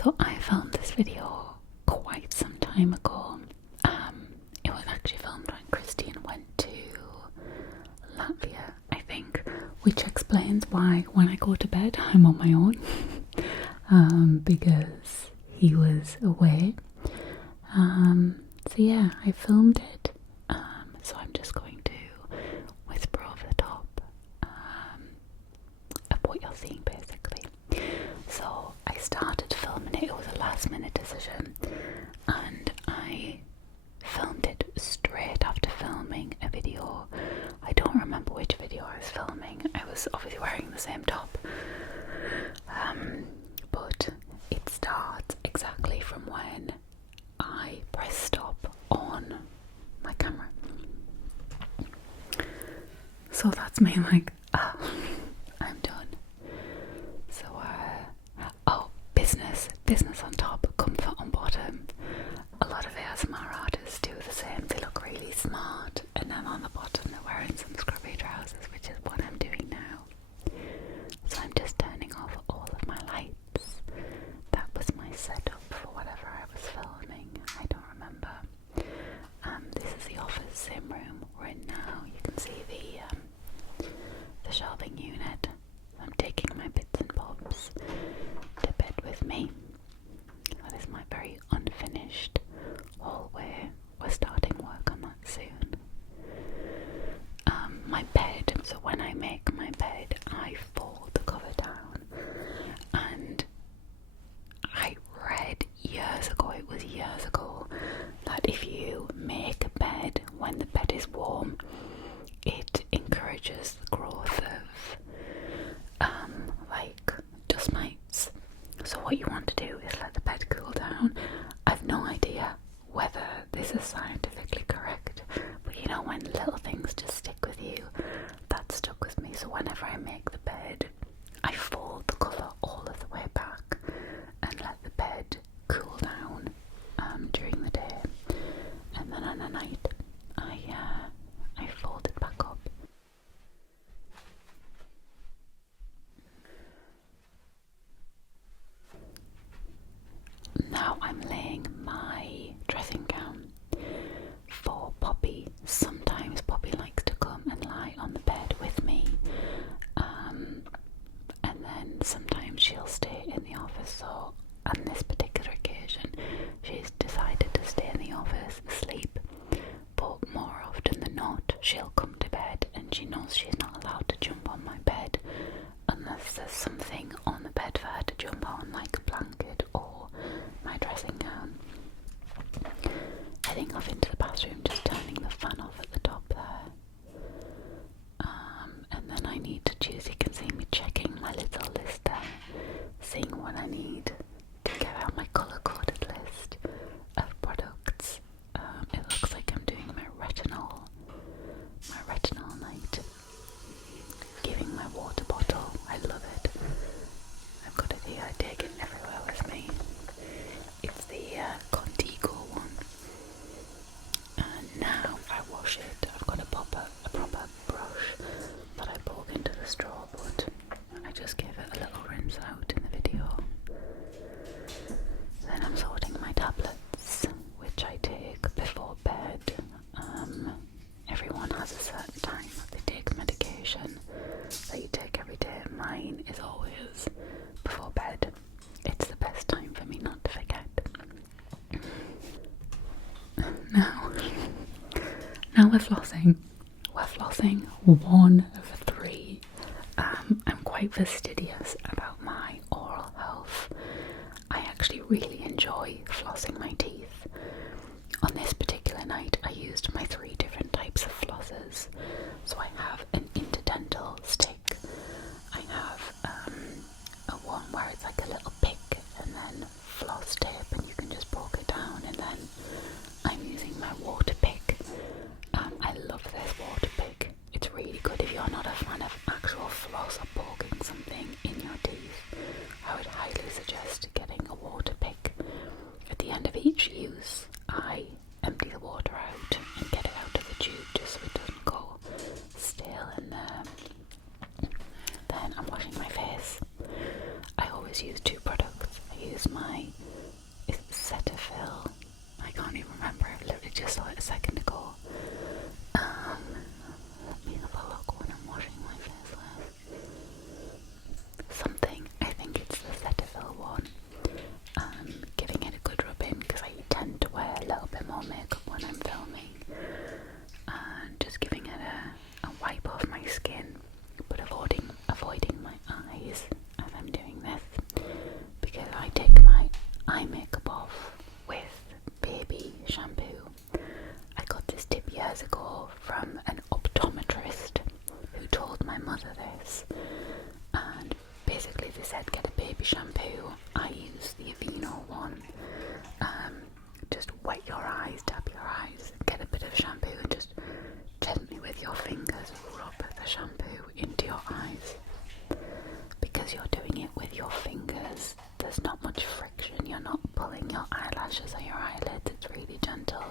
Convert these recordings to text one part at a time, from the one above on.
So I filmed this video quite some time ago. It was actually filmed when Christine went to Latvia, I think, which explains why when I go to bed I'm on my own, because he was away. So yeah, I filmed it. So I'm just going to whisper over the top of what you're seeing, basically. So I started filming it. It was a last minute decision, and I filmed it straight after filming a video. I don't remember which video I was filming. I was obviously wearing the same top, but it starts exactly from when I press stop on my camera. So that's me, like, I'm done. So oh, business on top, comfort on bottom. A lot of ASMR artists do the same. They look really smart, and then on the bottom they're wearing some scrubby trousers, which is what I'm doing now. So I'm just turning off all of my lights. That was my setup for whatever I was filming. I don't remember. This is the office, same room we're in now. You can see the shelving unit. I'm taking my bits and bobs to bed with me. That is my very unfinished hallway. We're starting work on that soon. My bed, so when I make my bed, I fold the cover down, and I read years ago, it was years ago, that if you make a bed when the bed is warm, it encourages the growth of like dust mites. So what you want to do is let the bed cool down. I've no idea whether this is scientifically correct, but you know, when little things just stick with you, that stuck with me. So whenever I make the bed, I fold the cover all of the way back and let the bed cool down during the day, and then on a night I fold it back up. Now I'm laying my dressing gown for Poppy. Sometimes Poppy likes to come and lie on the bed with me, and then sometimes she'll stay in the office. So on this particular occasion, she's decided to stay in the office, sleep, but more often than not, she'll come to bed, and she knows she's not allowed to jump on my bed unless there's something on the bed for her to jump on, like a blanket or my dressing gown. Heading off into the bathroom, just turning the fan off at the top there. And then I need to choose. You can see me checking my little list there, seeing what I need to get out my colour-coded list of products. It looks like I'm doing my retinol night. Giving my water bottle. I love it. I've got it here. I take it everywhere with me. It's the Contigo one. And now I wash it. I've got a proper brush that I poke into the straw, but I just give it a little rinse out in the video. Then I'm sorting my tablets, which I take before bed. Everyone has a certain time that they take medication that you take every day. Mine is always before bed. It's the best time for me not to forget. Now we're flossing. We're flossing 1 of 3. I'm quite fastidious about my oral health. I actually really enjoy flossing my teeth. On this particular night, I used my 3 different types of flossers. So I have an interdental stick. I have a one where it's like a little pick and then floss tape, and you can just poke it down, and then I'm using my water pick. I love this water pick. It's really good if you're not a fan of actual floss or poking something in your teeth. I would highly suggest getting a water pick. At the end of each your eyelashes or your eyelids. It's really gentle.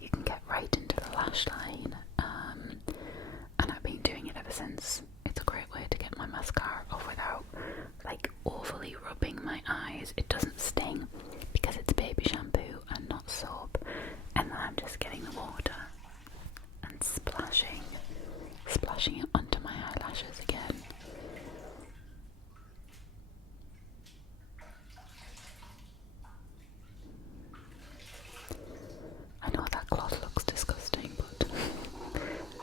You can get right into the lash line, and I've been doing it ever since. It's a great way to get my mascara off without like overly rubbing my eyes. It doesn't sting because it's baby shampoo and not soap. And then I'm just getting the water and splashing it onto my eyelashes again. I know that cloth looks disgusting, but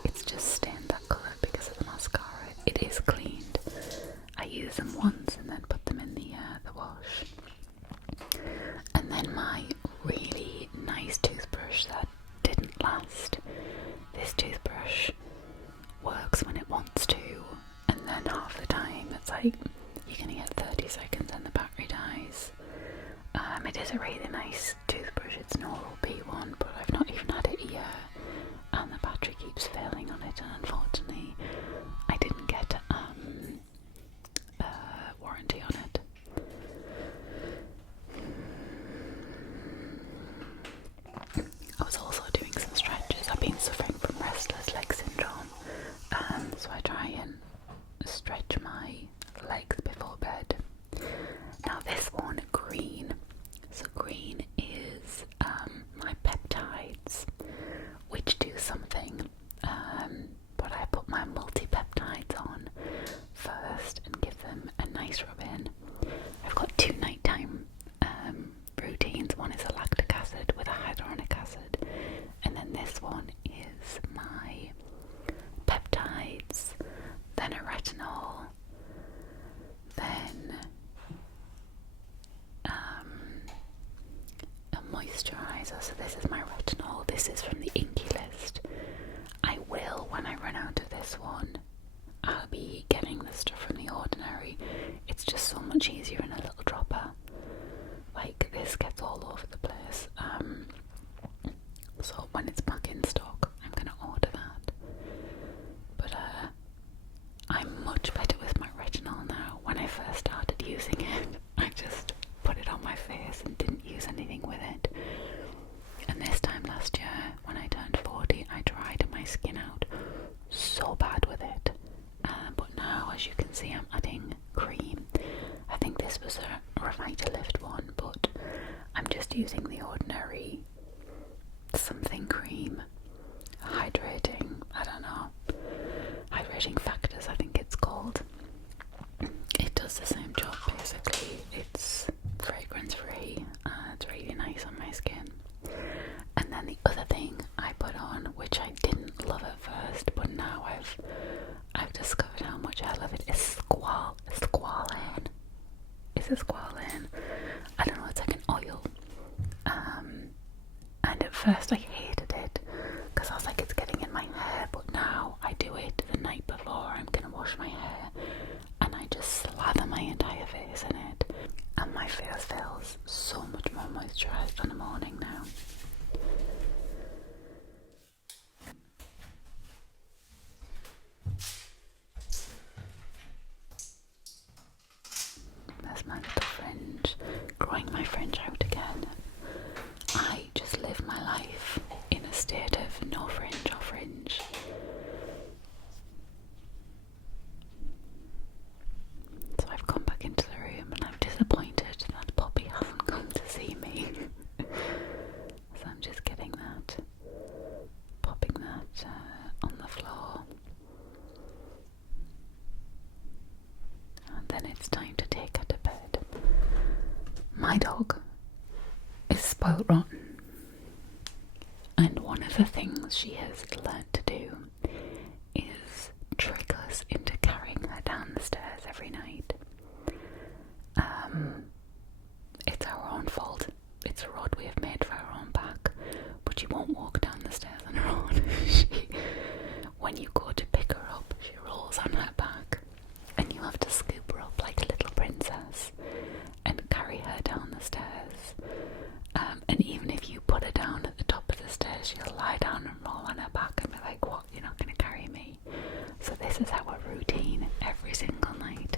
it's just stained that colour because of the mascara. It is cleaned. I use them once and then put them in the wash. And then my really nice toothbrush that didn't last. This toothbrush works when it wants to, and then half the time it's like you're gonna get 30 seconds and the battery dies. It is a really nice toothbrush. It's an Oral-B one, but I've not even had it a year and the battery keeps failing on it, and unfortunately I didn't get warranty on it. I was also doing some stretches. I've been suffering from restless leg syndrome, so I try and stretch my legs before bed. Now this one, green. So green is my peptides, which do something, but I put my multi-peptides on first and give them a nice rub in. I've got two nighttime routines. One is a lactic acid with a hyaluronic acid, and then this one is my peptides, then a retinol, then a moisturizer. So this is my retinol. This is from the Inky List. I will, when I run out of this one, I'll be getting the stuff from The Ordinary. It's just so much easier in a little dropper. Like, this gets all over the place. So when it's back in stock, I'm gonna order that. But I'm much better with my retinol now. When I first started using it, I just put it on my face and didn't use anything with it. And this time last year, when I turned 40, I dried my skin out so bad with it. But now, as you can see, I'm adding cream. I think this was a Revitalift one, but I'm just using The Ordinary something cream. Hydrating, I don't know. Hydrating Factors, I think it's called. It does the same job basically. It's fragrance free. It's really nice on my skin. And then the other thing I put on, which I didn't love at first, but now I've discovered how much I love it, is squalane. Is it squalane? I don't know, it's like an oil. And at first I hated it because I was like, it's getting in my hair, but now I do it the night before I'm gonna wash my hair and I just slather my entire face in it, and my face feels so much more moisturised in the morning now. There's my little fringe, growing my fringe out again. I just live my life in a state of no fringe or fringe. So I've come back into the room and I'm disappointed that Poppy hasn't come to see me. So I'm just getting that, popping that on the floor. And then it's time to take her to bed. My dog is spoiled rotten, and one of the things she has learnt to do is trick us into carrying her down the stairs every night. It's our own fault. It's a road we have made for our own back, but she won't walk down the stairs on her own. When you go to pick her up, she rolls on her back, and you have to scoop her up like a little princess and carry her down the stairs. And even if you put her down at the top of the stairs, she'll lie down and roll on her back and be like, what, you're not going to carry me? So this is our routine every single night.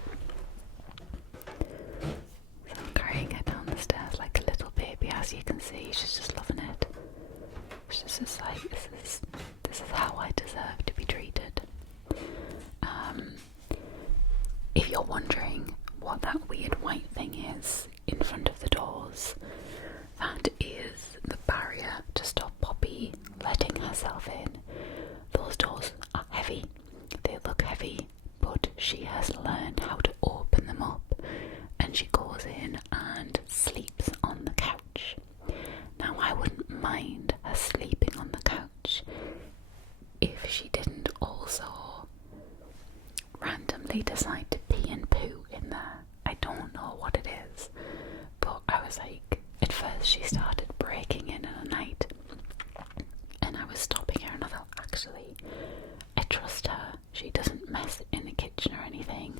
So I'm carrying her down the stairs like a little baby. I and sleeps on the couch. Now, I wouldn't mind her sleeping on the couch if she didn't also randomly decide to pee and poo in there. I don't know what it is, but I was like, at first she started breaking in the night, and I was stopping her, and I thought, actually, I trust her. She doesn't mess in the kitchen or anything.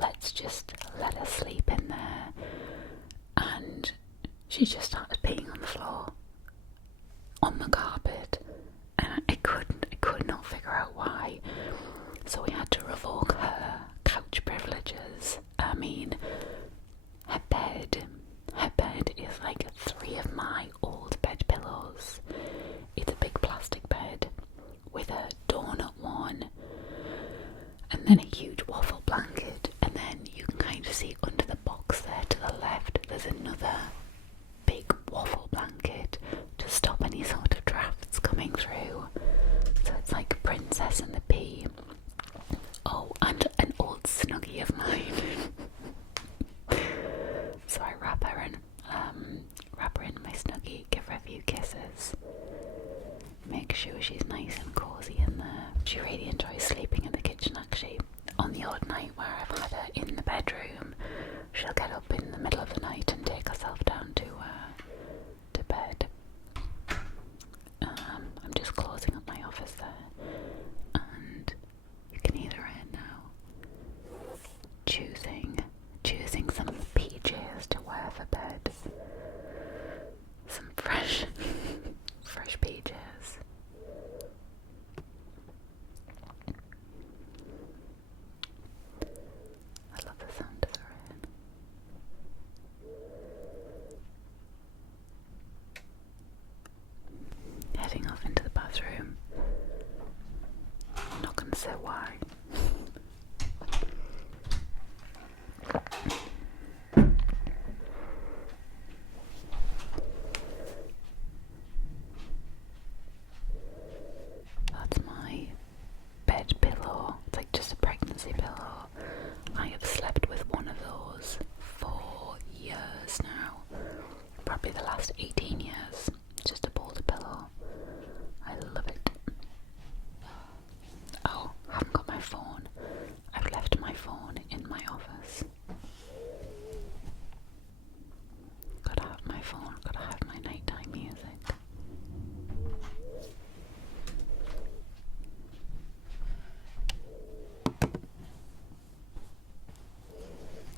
Let's just let her sleep in there. And she just started peeing on the floor, on the carpet, and I could not figure out why. So we had to revoke her couch privileges. I mean, her bed is like 3 of my old bed pillows. It's a big plastic bed with a donut one, and then a huge waffle blanket, and then you can kind of see under the box there to the left there's another big waffle blanket to stop any sort of drafts coming through. So it's like Princess and the Pea. Oh, and an old Snuggie of mine. So I wrap her in my Snuggie, give her a few kisses, make sure she's nice and cozy in there. She really enjoys sleeping in the kitchen, actually. On the odd night where I've had her in the bedroom, she'll get up in the middle of the night and take herself down to bed. I'm just closing up my office there, and you can hear her in now, choosing some PJs to wear for bed. Some fresh PJs. I love the sound of her in. Heading off into the bathroom. I'm not going to say why. That's my bed pillow. It's like just a pregnancy pillow. I have slept with one of those for years now. Probably the last 18 years. Just a Boulder pillow. I love it. Oh, I haven't got my phone. I've left my phone in my office. Gotta have my phone, gotta have my nighttime music.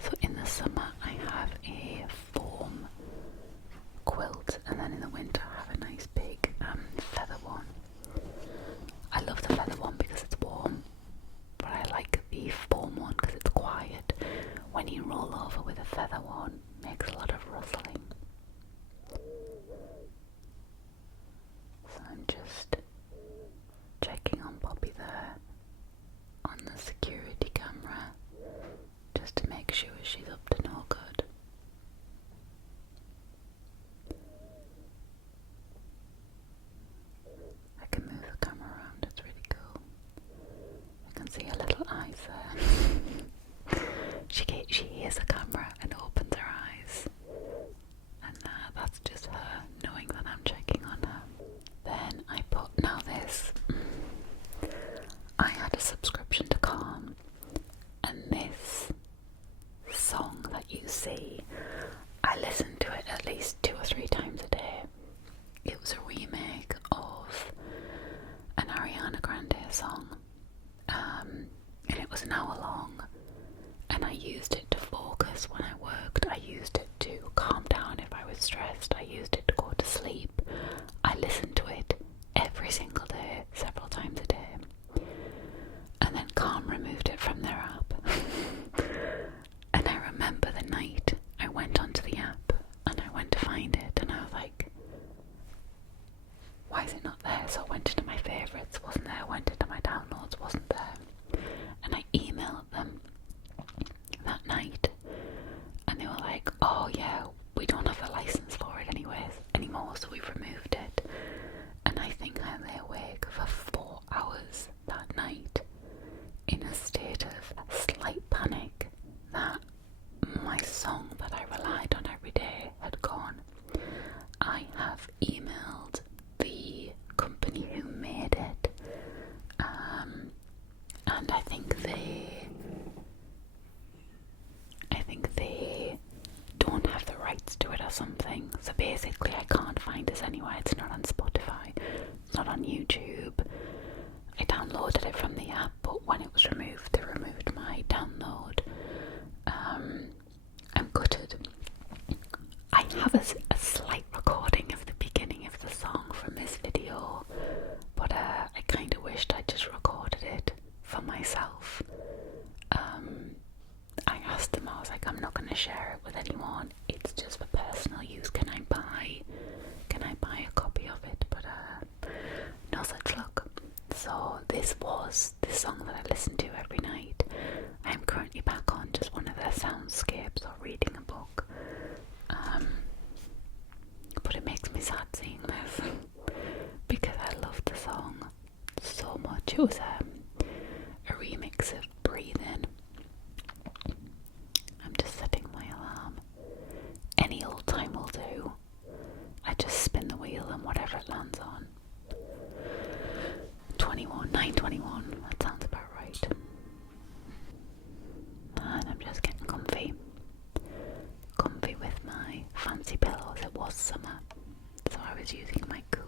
So in the summer I have a foam quilt, and then in the winter I have a nice big feather one. I love the feather one because it's warm, but I like the foam one because it's quiet. When you roll over with a feather one, it makes a lot of rustling. So I'm just checking on Poppy there on the security camera, just to make sure she's up to no good. I can move the camera around, it's really cool. I can see her little eyes there. She hears the camera and opens her eyes, and that's just her knowing that I'm checking on her. Then I put, now this, I had a subscription to Calm, and this song that you see, I listen to it at least 2 or 3 times a day. It was a remake of an Ariana Grande song, and it was an hour long, and I used it to focus when I worked. I used it to calm down if I was stressed. I used it to go to sleep. I listened to it every single day, several times a day, and then Calm removed it from their app. And I remember the night I went onto the app and I went to find it, and I was like, why is it not there? So I went into my favourites, wasn't there. I went into my downloads, wasn't there. And I emailed them something. So basically I can't find this anywhere. It's not on Spotify, it's not on YouTube. I downloaded it from the app, but when it was removed, they removed my download. I'm gutted. I have a slight recording of the beginning of the song from this video, but I kind of wished I just recorded it for myself. I asked them, I was like, I'm not going to share it with anyone, it's just for personal use. Can I buy a copy of it? But no such luck. So this was the song that I listened to every night. I'm currently back on just one of their soundscapes or reading a book. But it makes me sad seeing this because I love the song so much. It was a remix of Breathe In. I'm just setting my alarm. Any old time will do. I just spin the wheel and whatever it lands on. 9:21, that sounds about right. And I'm just getting comfy with my fancy pillows. It was summer, so I was using my cool